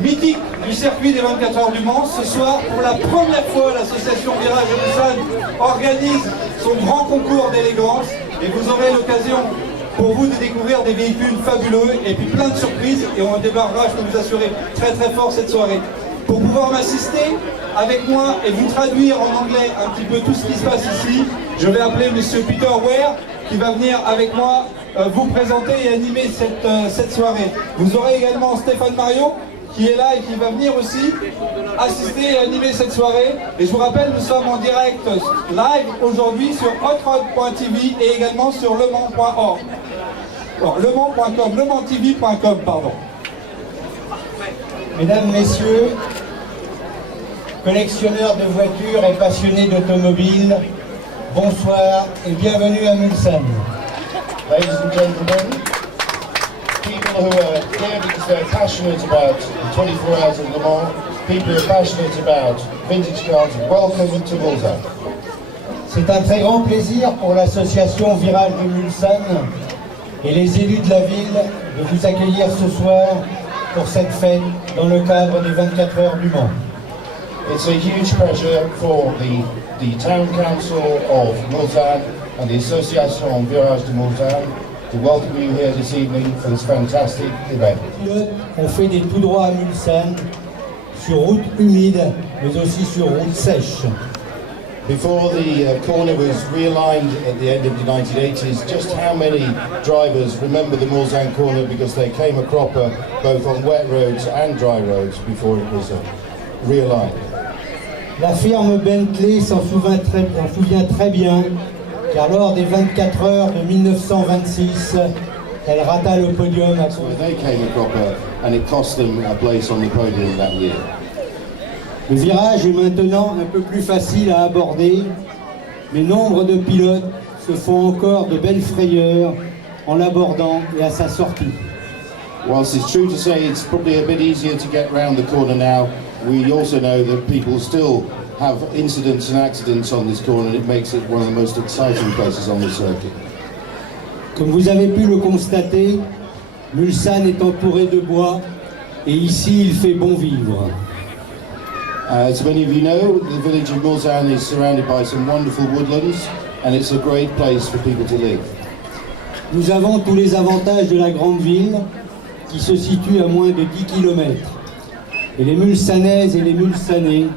Mythique du circuit des 24 heures du Mans, ce soir, pour la première fois, l'association Virage de Mulsanne organise son grand concours d'élégance et vous aurez l'occasion pour vous de découvrir des véhicules fabuleux et puis plein de surprises et on débarquera, je peux vous assurer, très très fort cette soirée. Pour pouvoir m'assister avec moi et vous traduire en anglais un petit peu tout ce qui se passe ici, je vais appeler Monsieur Peter Ware qui va venir avec moi vous présenter et animer cette soirée. Vous aurez également Stéphane Mario qui est là et qui va venir aussi assister et animer cette soirée. Et je vous rappelle, nous sommes en direct live aujourd'hui sur hotrod.tv et également sur lemans.org. lemans.com, lemantv.com, pardon. Mesdames, Messieurs, collectionneurs de voitures et passionnés d'automobiles, bonsoir et bienvenue à Mulsanne. Ladies and gentlemen, people who are here because they're passionate about the 24 hours of Le Mans, people who are passionate about vintage cars, welcome to Mulsanne. C'est un très grand plaisir pour l'association Virage de Mulsanne et les élus de la ville de vous accueillir ce soir pour cette fête dans le cadre des 24 heures du Mans. It's a huge pleasure for the Town Council of Mulsanne and the Association Virage de Mulsanne to welcome you here this evening for this fantastic event. On fait des tout droits à Mulsanne, sur route humide, mais aussi sur route sèche. Before the corner was realigned at the end of the 1980s, just how many drivers remember the Mulsanne corner because they came a cropper both on wet roads and dry roads before it was realigned? La firme Bentley s'en souvient très bien, car lors des 24 heures de 1926, elle rata le podium à So they came a cropper and it cost them a place on the podium that year. Le virage est maintenant un peu plus facile à aborder, mais nombre de pilotes se font encore de belles frayeurs en l'abordant et à sa sortie. Whilst it's true to say it's probably a bit easier to get round the corner now, we also know that people still have incidents and accidents on this corner, and it makes it one of the most exciting places on the circuit. Comme vous avez pu le constater, Mulsanne est entouré de bois et ici il fait bon vivre. As many of you know, the village of Mulsanne is surrounded by some wonderful woodlands, and it's a great place for people to live. Nous avons tous les avantages de la grande ville qui se situe à moins de 10 km. Et les Mulsannaises et les Mulsannais,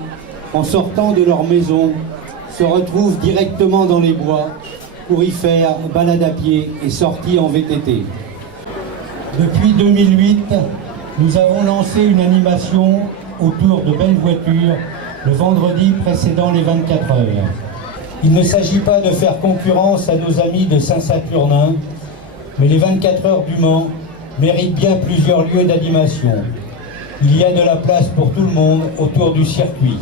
en sortant de leur maison, se retrouvent directement dans les bois pour y faire balade à pied et sortie en VTT. Depuis 2008, nous avons lancé une animation autour de belles voitures le vendredi précédant les 24 heures. Il ne s'agit pas de faire concurrence à nos amis de Saint-Saturnin, mais les 24 heures du Mans méritent bien plusieurs lieux d'animation. Il y a de la place pour tout le monde autour du circuit.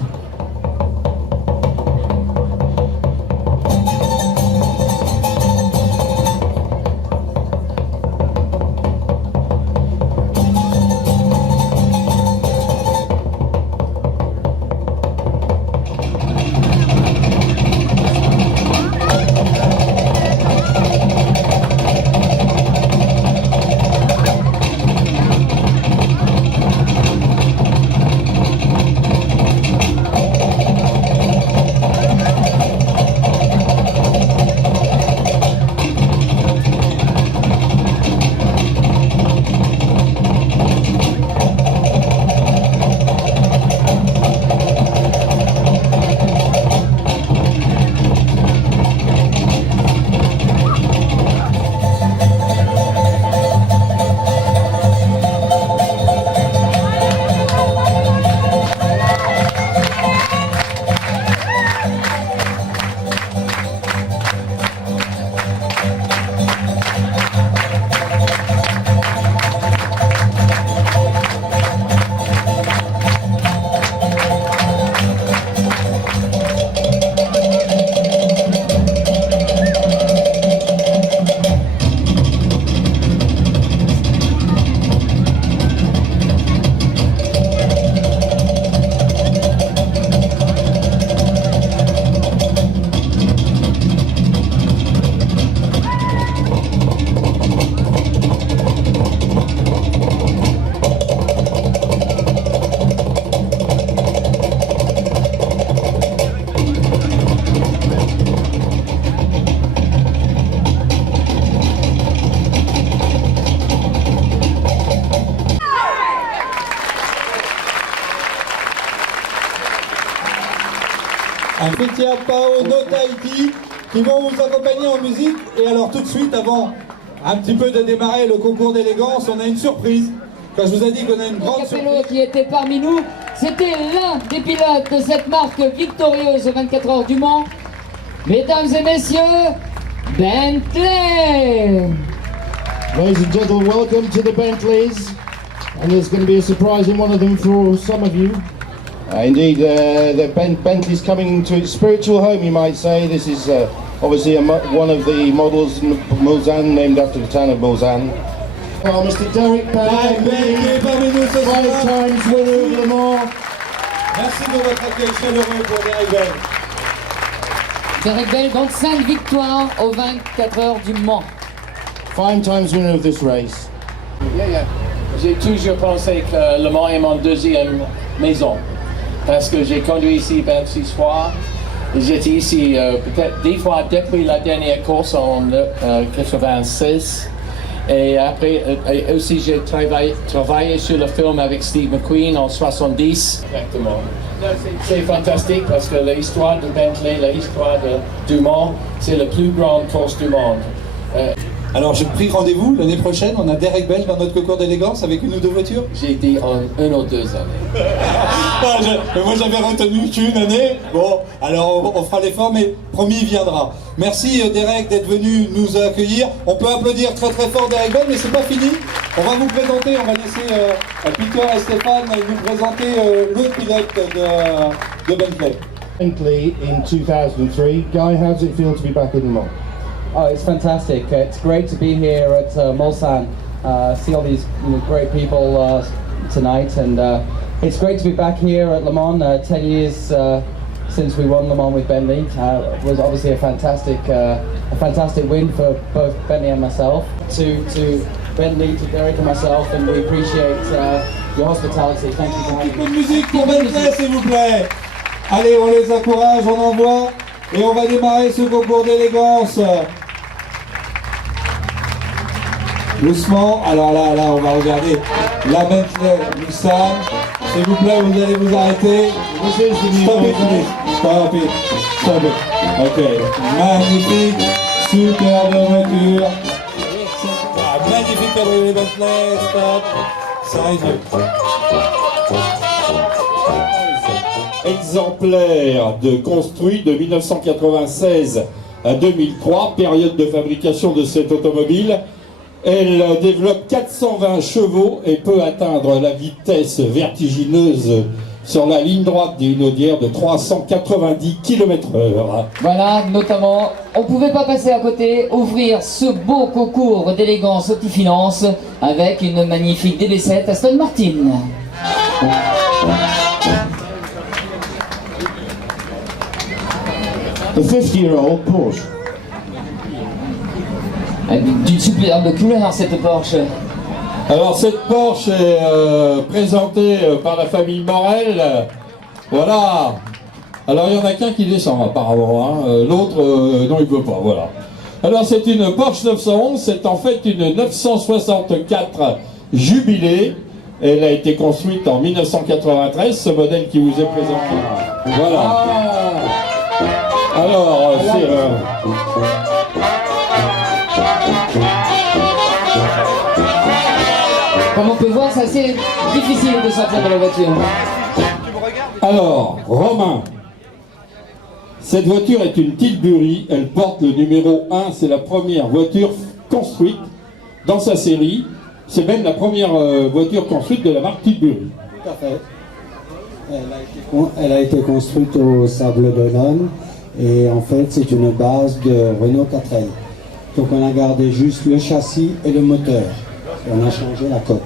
Fitia, Pao, No Tahiti, qui vont vous accompagner en musique. Et alors tout de suite, avant un petit peu de démarrer le concours d'élégance, on a une surprise. Quand je vous ai dit qu'on a une grande Capello surprise. qui était parmi nous, c'était l'un des pilotes de cette marque victorieuse aux 24 heures du Mans. Mesdames et messieurs, Bentley. Ladies and gentlemen, welcome to the Bentleys. And there's going to be a surprise in one of them for some of you. Indeed, the Bentley's coming to its spiritual home, you might say. This is obviously one of the models, Mulsanne, named after the town of Mulsanne. Well, Mr. Derek Bentley parmi nous ce soir. 5 times winner of Le Mans. Merci de votre accueil chaleureux pour Derek Bell. Derek Bell, donc 5 victoires aux 24 heures du Mans. 5 times winner of this race. J'ai toujours pensé que Le Mans est mon deuxième maison. Parce que j'ai conduit ici 26 fois. J'étais ici peut-être 10 fois depuis la dernière course en 96. Et après, aussi j'ai travaillé sur le film avec Steve McQueen en 70. Exactement. C'est fantastique parce que l'histoire de Bentley, l'histoire du Mans, c'est la plus grande course du monde. Alors j'ai pris rendez-vous l'année prochaine, on a Derek Bell dans notre concours d'élégance avec une ou deux voitures. J'ai dit en 1 ou 2 années. Moi j'avais retenu qu'une année. Bon, alors on fera l'effort, mais promis il viendra. Merci Derek d'être venu nous accueillir. On peut applaudir très très fort Derek Bell, mais c'est pas fini. On va vous présenter, on va laisser Peter et Stéphane nous présenter l'autre pilote de Bentley. Bentley in 2003. Guy, how does it feel to be back in Le Mans? Oh, it's fantastic. It's great to be here at Mulsanne, see all these great people tonight, and it's great to be back here at Le Mans. 10 years since we won Le Mans with Bentley. It was obviously a fantastic win for both Bentley and myself. To Bentley, to Derek and myself, and we appreciate your hospitality. Thank you for Un having peu me. de musique pour Bentley s'il vous plaît. Allez, on les encourage, on envoie, et on va démarrer ce concours d'élégance. Doucement, alors là, on va regarder la Bentley Mulsanne. S'il vous plaît, vous allez vous arrêter. Stop it, please. Stop it. Stop it. Ok. Magnifique. Superbe voiture. Ah, magnifique cabriolet Bentley. Stop. Sérieux. Exemplaire construit de 1996 à 2003, période de fabrication de cette automobile. Elle développe 420 chevaux et peut atteindre la vitesse vertigineuse sur la ligne droite d'une audière de 390 km/h. Voilà, notamment, on pouvait pas passer à côté, ouvrir ce beau concours d'élégance Optifinance avec une magnifique DB7 Aston Martin. The 50-year-old Porsche. D'une superbe couleur cette Porsche. Alors cette Porsche est présentée par la famille Morel. Voilà. Alors il y en a qu'un qui descend apparemment, hein. L'autre non il veut pas, voilà. Alors c'est une Porsche 911, c'est en fait une 964 Jubilé. Elle a été construite en 1993, ce modèle qui vous est présenté. Voilà. Alors c'est... Comme on peut voir, c'est assez difficile de sortir de la voiture. Alors, Romain, cette voiture est une Tilbury, elle porte le numéro 1, c'est la première voiture construite dans sa série, c'est même la première voiture construite de la marque Tilbury. Tout à fait. Elle a été construite au Sable-d'Olonne et en fait c'est une base de Renault 4L. Donc on a gardé juste le châssis et le moteur. Et on a changé la coque.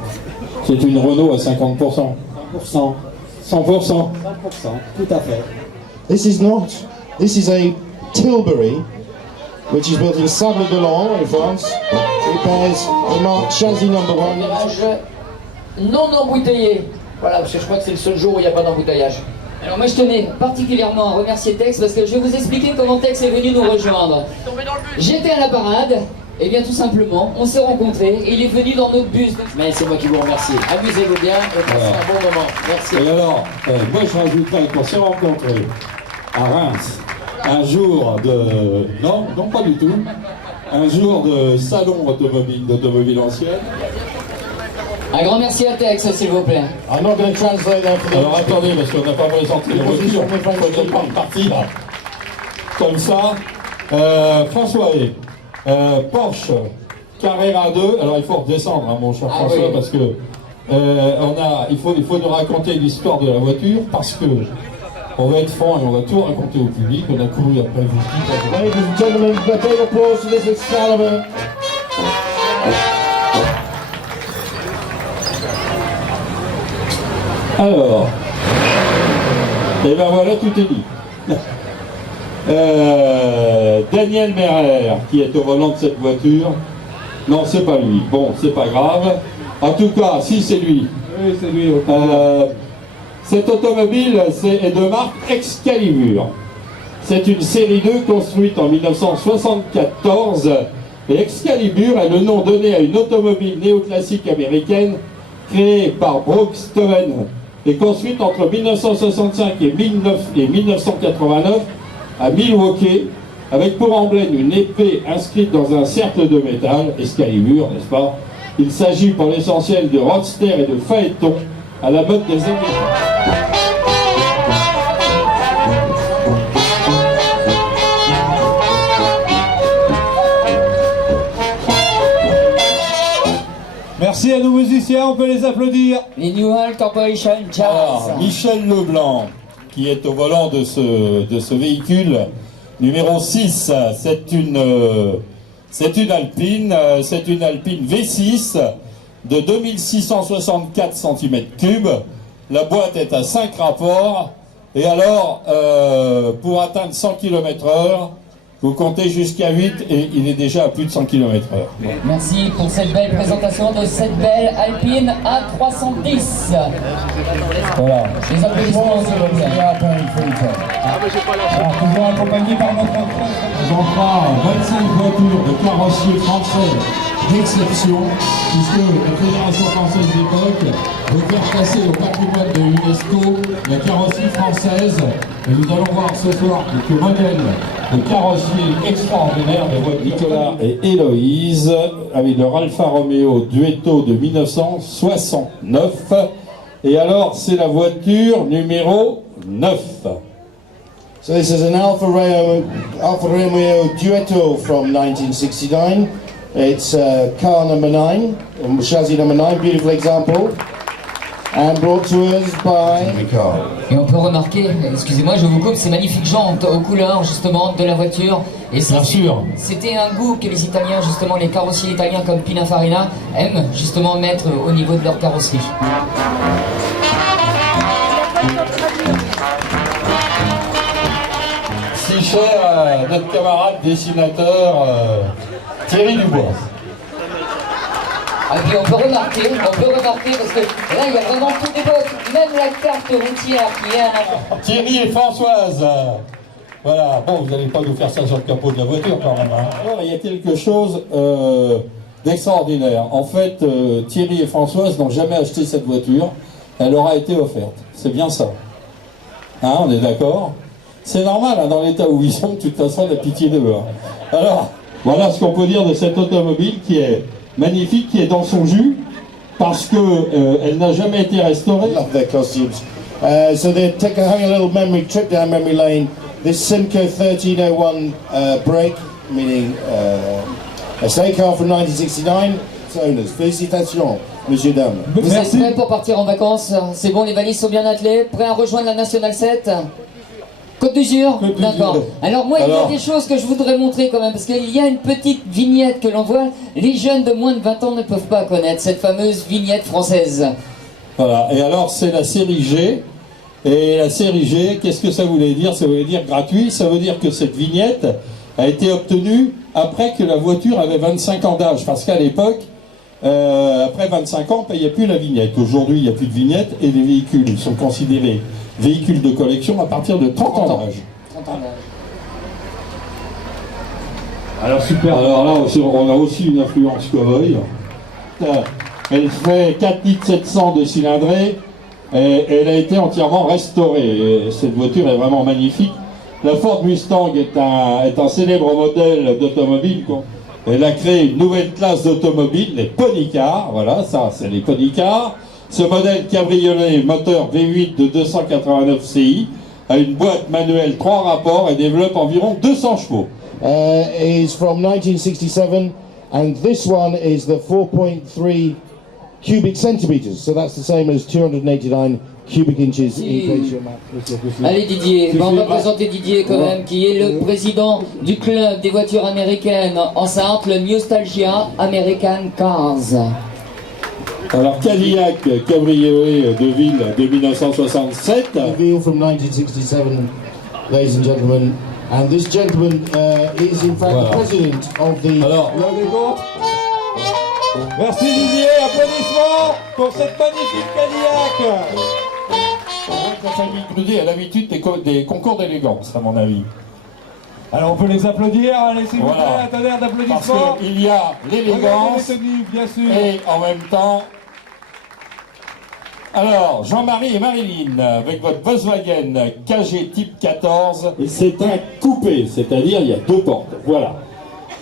C'est une Renault à 50%. 100%. 100%. 100%, tout à fait. This is a Tilbury, which is built in Sable-d'Olonne in France. It bears the mark chassis number 1. Embouteillage non embouteillé. Voilà, parce que je crois que c'est le seul jour où il n'y a pas d'embouteillage. Alors moi je tenais particulièrement à remercier Tex parce que je vais vous expliquer comment Tex est venu nous rejoindre. J'étais à la parade, et bien tout simplement, on s'est rencontrés et il est venu dans notre bus. Mais c'est moi qui vous remercie. Amusez-vous bien et passez un bon moment. Merci. Et alors, moi je rajouterais qu'on s'est rencontrés à Reims, un jour de... Non, non pas du tout. Un jour de salon d'automobile ancienne. Un grand merci à Tex, s'il vous plaît. I'm not going to translate that for the... Alors attendez, parce qu'on n'a pas présenté les voitures, il faudrait pas repartir comme ça. François et Porsche Carrera 2, alors il faut redescendre, hein, mon cher François, oui. Parce que il faut nous raconter l'histoire de la voiture, parce que on va être franc et on va tout raconter au public. On a couru après vous. Ladies and gentlemen, a big applause for this Excalibur. Alors, et ben voilà, tout est dit. Daniel Merer, qui est au volant de cette voiture. Non, c'est pas lui. Bon, c'est pas grave. En tout cas, si c'est lui. Oui, c'est lui. Cette automobile est de marque Excalibur. C'est une série 2 construite en 1974. Et Excalibur est le nom donné à une automobile néoclassique américaine créée par Brooks Stoven et construite entre 1965 et 1989 à Milwaukee, avec pour emblème une épée inscrite dans un cercle de métal, Excalibur, n'est-ce pas? Il s'agit pour l'essentiel de roadster et de phaéton à la mode des années. Merci à nos musiciens, on peut les applaudir. Les Newhall Corporation Jazz. Alors, Michel Leblanc, qui est au volant de ce véhicule, numéro 6, c'est une Alpine V6 de 2664 cm3. La boîte est à 5 rapports. Et alors, pour atteindre 100 km/h, vous comptez jusqu'à 8 et il est déjà à plus de 100 km/h. Merci pour cette belle présentation de cette belle Alpine A310. Voilà. Les applaudissements, s'il vous plaît. Toujours accompagné par notre j'en crois 25 voitures de carrossiers français d'exception, puisque la Fédération française d'époque veut faire passer au patrimoine de l'UNESCO la carrosserie française. Et nous allons voir ce soir quelques modèles de carrossiers extraordinaires de voitures. Nicolas et Héloïse avec leur Alfa Romeo Duetto de 1969. Et alors, c'est la voiture numéro 9. So this is an Alfa Romeo Duetto from 1969. It's car number 9, chassis number 9, beautiful example. And brought to us by... Et on peut remarquer, excusez-moi je vous coupe, ces magnifiques jantes aux couleurs justement de la voiture. Et bien sûr. C'était un goût que les Italiens, justement les carrossiers italiens comme Pininfarina aiment justement mettre au niveau de leur carrosserie. Si cher à notre camarade dessinateur Thierry Dubois. Et puis on peut remarquer parce que là il y a vraiment toute époque, même la carte routière qui est un... Thierry et Françoise. Voilà, bon, vous n'allez pas nous faire ça sur le capot de la voiture quand même. Hein. Alors, il y a quelque chose d'extraordinaire. En fait, Thierry et Françoise n'ont jamais acheté cette voiture. Elle leur a été offerte. C'est bien ça. Hein, on est d'accord? C'est normal, hein, dans l'état où ils sont, de toute façon, la pitié d'eux. Hein. Alors, voilà ce qu'on peut dire de cette automobile qui est magnifique, qui est dans son jus, parce que elle n'a jamais été restaurée. Love their costumes. So they're having a little memory trip down memory lane. This Simco 1301 brake, meaning a estate car from 1969. Its owners. Félicitations, messieurs, dames. Vous êtes prêts pour partir en vacances? C'est bon, les valises sont bien attelées? Prêts à rejoindre la Nationale 7? Côte d'Usure? D'accord. Alors moi, il y a des choses que je voudrais montrer quand même, parce qu'il y a une petite vignette que l'on voit. Les jeunes de moins de 20 ans ne peuvent pas connaître cette fameuse vignette française. Voilà, et alors c'est la série G. Et la série G, qu'est-ce que ça voulait dire? Ça voulait dire gratuit, ça veut dire que cette vignette a été obtenue après que la voiture avait 25 ans d'âge. Parce qu'à l'époque, après 25 ans, on ne payait plus la vignette. Aujourd'hui, il n'y a plus de vignette et les véhicules sont considérés véhicules de collection à partir de 30 ans d'âge. Alors super. Alors là, on a aussi une influence cowboy. Elle fait 4 litres 700 de cylindrée et elle a été entièrement restaurée. Et cette voiture est vraiment magnifique. La Ford Mustang est un célèbre modèle d'automobile. Elle a créé une nouvelle classe d'automobiles, les pony cars. Voilà, ça, c'est les pony cars. Ce modèle cabriolet moteur V8 de 289 CI a une boîte manuelle 3 rapports et développe environ 200 chevaux. Is from 1967, and this one is the 4.3 cubic centimeters. So that's the same as 289 cubic inches in case your math. Allez Didier, on va présenter Didier quand même, qui est le président du club des voitures américaines en Sarthe, le Nostalgia American Cars. Alors Cadillac cabriolet de ville de 1967. Reveal from 1967, ladies and gentlemen. And this gentleman is in fact the president of the... Alors, Merci Didier, applaudissements pour cette magnifique Cadillac. la famille Grudet a l'habitude des concours d'élégance, à mon avis. Alors on peut les applaudir, allez s'il vous plaît, Voilà. un tonnerre Parce d'applaudissements. qu'il y a Regardez l'élégance les tenues, bien sûr. et en même temps... Alors, Jean-Marie et Marilyn, avec votre Volkswagen KG Type 14, c'est un coupé, c'est-à-dire il y a 2 portes, voilà.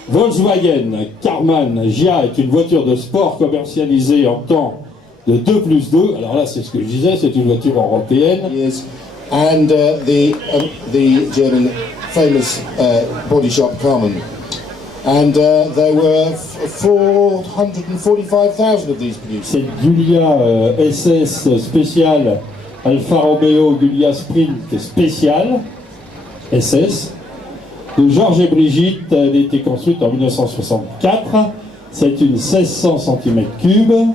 Volkswagen Karmann GIA est une voiture de sport commercialisée en temps de 2+2, alors là c'est ce que je disais, c'est une voiture européenne. Years, and the German famous body shop Karmann. And there were 445,000 of these produced. C'est Giulia SS spéciale Alfa Romeo Giulia Sprint spéciale SS de Georges et Brigitte. Elle a été construite en 1964. C'est une 1600 cm3.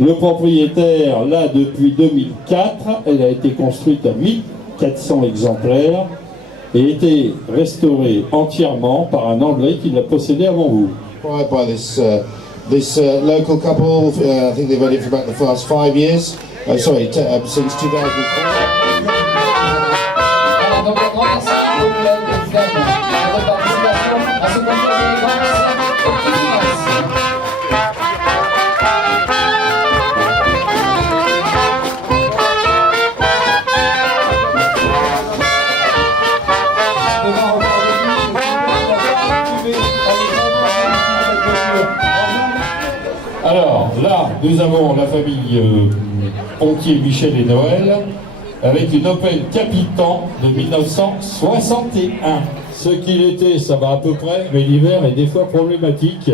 Le propriétaire l'a depuis 2004. Elle a été construite à 1400 exemplaires et a été restaurée entièrement par un Anglais qui l'a possédée avant vous. Acquired by this local couple. I think they've had it for about the past 5 years. Since 2004. Voilà, donc un grand merci au club de Flaine pour votre participation à ce concours d'élégance au Petit Dimanche. Alors là, nous avons la famille Pontier, Michel et Noël avec une Opel Capitan de 1961. Ce qu'il était, ça va à peu près, mais l'hiver est des fois problématique.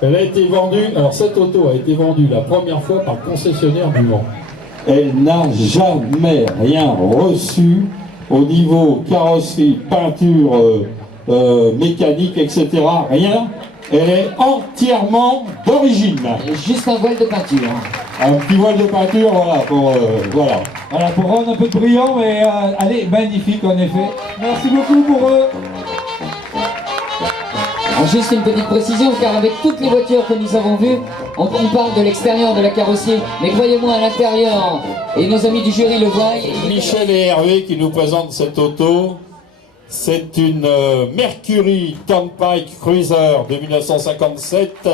Elle a été vendue, alors cette auto a été vendue la première fois par le concessionnaire du Mans. Elle n'a jamais rien reçu au niveau carrosserie, peinture, mécanique, etc. Rien. Elle est entièrement d'origine. Juste un voile de peinture. Un petit voile de peinture, voilà, voilà. Voilà, pour rendre un peu de brillant, mais elle est magnifique en effet. Merci beaucoup pour eux. Alors, juste une petite précision, car avec toutes les voitures que nous avons vues, on parle de l'extérieur de la carrosserie, mais croyez-moi à l'intérieur, et nos amis du jury le voient. Michel et Hervé qui nous présentent cette auto. C'est une Mercury Turnpike Cruiser de 1957.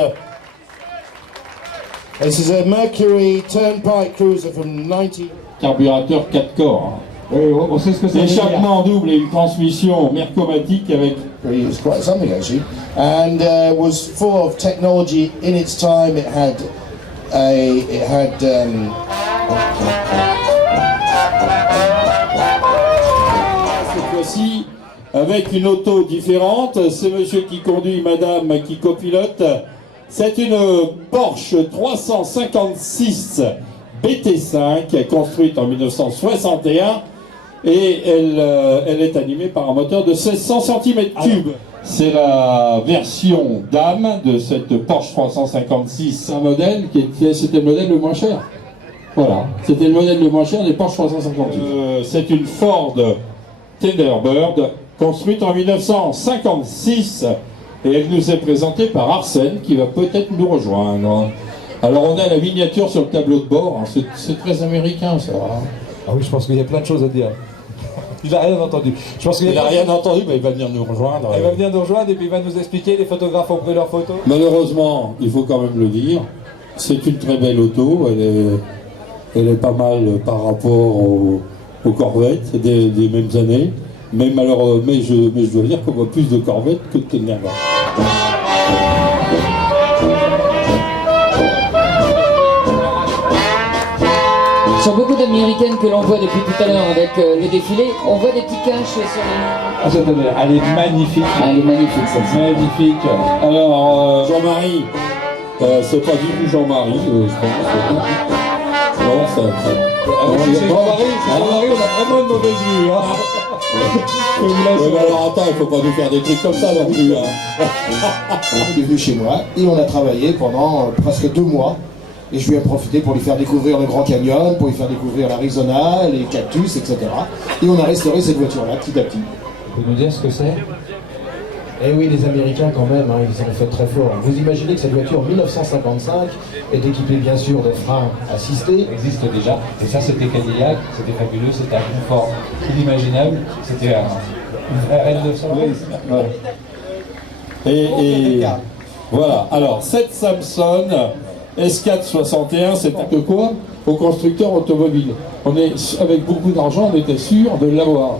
This is a Mercury Turnpike Cruiser from 90. Carburateur 4 corps. Oui, on sait ce que ça veut dire. Échappement double et une transmission mercomatique avec... It was quite something actually, and was full of technology in its time. It had Cette fois-ci, avec une auto différente, c'est monsieur qui conduit, madame qui copilote. C'est une Porsche 356 BT5 construite en 1961 et elle est animée par un moteur de 1600 cm3. C'est la version dame de cette Porsche 356, un modèle c'était le modèle le moins cher. Voilà, c'était le modèle le moins cher des Porsche 358. C'est une Ford Thunderbird construite en 1956 et elle nous est présentée par Arsène qui va peut-être nous rejoindre. Alors on a la miniature sur le tableau de bord, hein. C'est très américain ça. Hein. Ah oui, je pense qu'il y a plein de choses à dire. Il n'a rien entendu. Je pense qu'il Il n'a rien entendu, mais il va venir nous rejoindre. Il va venir nous rejoindre et puis il va nous expliquer. Les photographes ont pris leurs photos. Malheureusement, il faut quand même le dire, c'est une très belle auto, elle est pas mal par rapport aux Corvettes des mêmes années. Mais je dois dire qu'on voit plus de Corvettes que de Tendergast. Sur beaucoup d'américaines que l'on voit depuis tout à l'heure avec le défilé, on voit des petits caches sur les... Elle est magnifique. Ah, elle est magnifique celle-ci. Magnifique. Alors, Jean-Marie, c'est pas du tout Jean-Marie, je pense. Non, ça... C'est Jean-Marie, on a vraiment une mauvaise vue. Ouais, mais alors attends, il faut pas nous faire des trucs comme ça non plus. Il est venu chez moi et on a travaillé pendant presque 2 mois. Et je lui ai profité pour lui faire découvrir le Grand Canyon, pour lui faire découvrir l'Arizona, les cactus, etc. Et on a restauré cette voiture-là petit à petit. Vous pouvez nous dire ce que c'est? Eh oui, les Américains quand même, hein, ils ont fait très fort. Vous imaginez que cette voiture 1955 est équipée bien sûr de freins assistés. Existe déjà. Et ça, c'était Cadillac, c'était fabuleux, c'était un confort inimaginable. C'était une vraie L900. Et voilà, alors cette Samson S461, c'était que quoi? Au constructeur automobile. On est, avec beaucoup d'argent, on était sûr de l'avoir.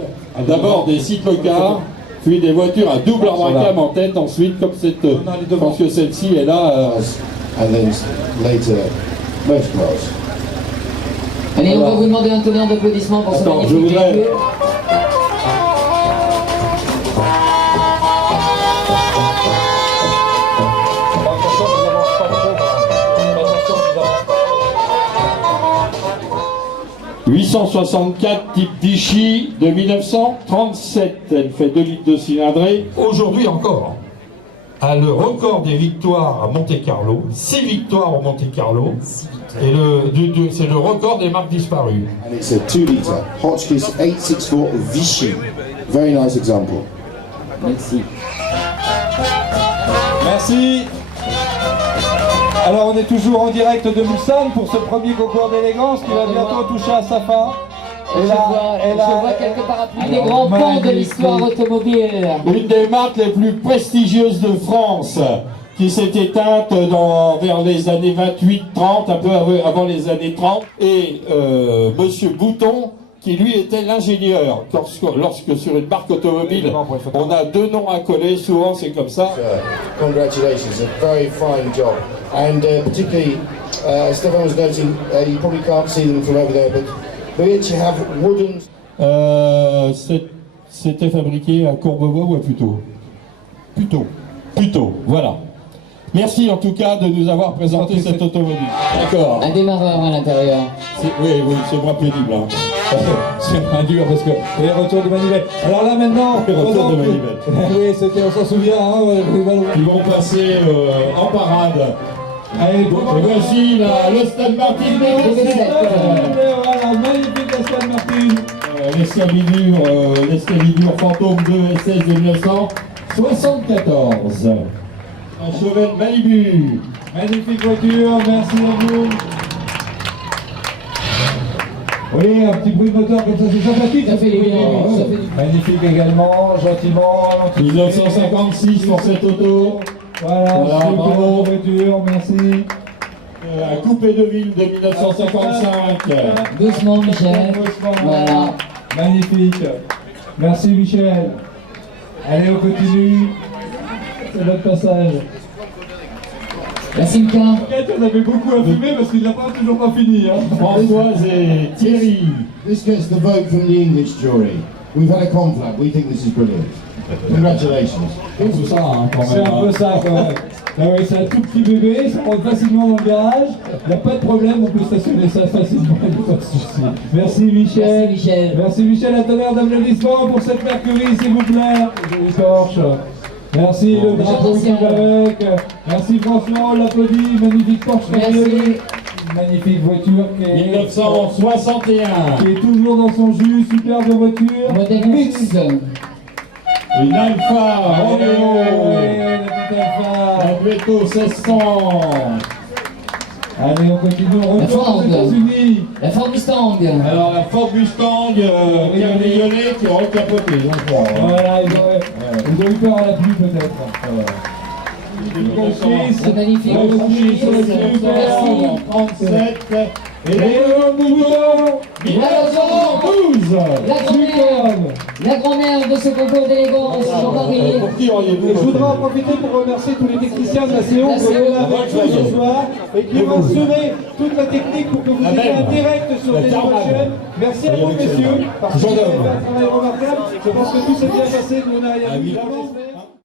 D'abord des cyclocars, puis des voitures à double embrayage en tête, ensuite comme cette... Je pense que celle-ci est là... And then later, most cars. Allez, on va vous demander un tonnerre d'applaudissements pour ce Attends, magnifique je voudrais- véhicule. « 864 type Vichy de 1937. Elle fait 2 litres de cylindrée. Aujourd'hui encore, a le record des victoires à Monte-Carlo. 6 victoires au Monte-Carlo. Et c'est le record des marques disparues. And it's a 2 litre Hotchkiss 864 Vichy. Very nice example. Merci. Merci. Alors on est toujours en direct de Mulsanne pour ce premier concours d'élégance qui va bientôt toucher à sa fin. Je vois quelque parapluies des grands ponts de l'histoire automobile. Une des marques les plus prestigieuses de France, qui s'est éteinte vers les années 28-30, un peu avant les années 30. Et Monsieur Bouton, qui lui était l'ingénieur. Lorsque sur une marque automobile, on a 2 noms à coller, souvent c'est comme ça. Congratulations, a very fine job. And particularly, Stefan was noting, you probably can't see them from over there, but we actually have wooden... C'était fabriqué à Courbevoie ou à Puteaux? Puteaux, voilà. Merci en tout cas de nous avoir présenté cette automobile. D'accord. Un démarreur à l'intérieur. Oui, c'est moins pénible. Hein. C'est un dur parce que les retours de manivelle. Alors là maintenant, Les retours de manivelle. Oui, c'était, on s'en souvient. Hein, Ils vont passer en parade. Allez, Et voici le Stade Martin. voilà, magnifique Aston Martin. L'Excalibur Fantôme 2 SS de 1974. Un Chevelle Malibu. Magnifique voiture, merci à vous. Oui, un petit bruit de moteur comme ça, c'est sympathique. Ça fait du bien, ça fait du bien. Magnifique également, gentiment. 1956 pour cette auto. Voilà, Voilà, super bravo. voiture, merci. Un coupé de ville de 1955. Doucement, Michel. Voilà. Magnifique. Merci Michel. Allez, on continue. C'est notre passage. Merci Mika. On avait beaucoup à fumer parce qu'il n'a toujours pas fini. Hein. Françoise et Thierry. This gets the vote from the English jury. We've had a confab, we think this is brilliant. Congratulations. C'est tout ça, hein, quand C'est même. un peu ça quand même. Ah oui, c'est un tout petit bébé, ça rentre facilement dans le garage. Il n'y a pas de problème, on peut stationner ça facilement, il n'y a pas de souci. Merci Michel. Merci Michel. Merci Michel, un tonnerre d'applaudissements pour cette Mercury, s'il vous plaît. Jolie Porsche. Merci le drapeau qui va avec. Merci François, on l'applaudit. Magnifique Porsche. Merci. Magnifique voiture qui est 1961. toujours dans son jus, superbe voiture. Modèle luxe. Une Alfa Romeo. la petite Alfa. Un Duetto 1600. Allez, on continue, on La retourne Ford. aux États-Unis. La Ford Mustang. Alors la Ford Mustang cabriolet qui aurait capoté, je crois. Voilà, ils ont eu peur à la pluie peut-être. C'est magnifique. Merci. 37. Et le bouton, La grand-mère de ce concours d'élégance, Jean-Marie. Et je voudrais en profiter pour remercier tous les techniciens de la CO qui sont là avec nous ce soir et qui vont assurer toute la technique pour que vous ayez un direct sur Dailymotion. Merci à vous messieurs, parce que vous avez fait un travail remarquable. Je pense que tout s'est bien passé. Nous, on a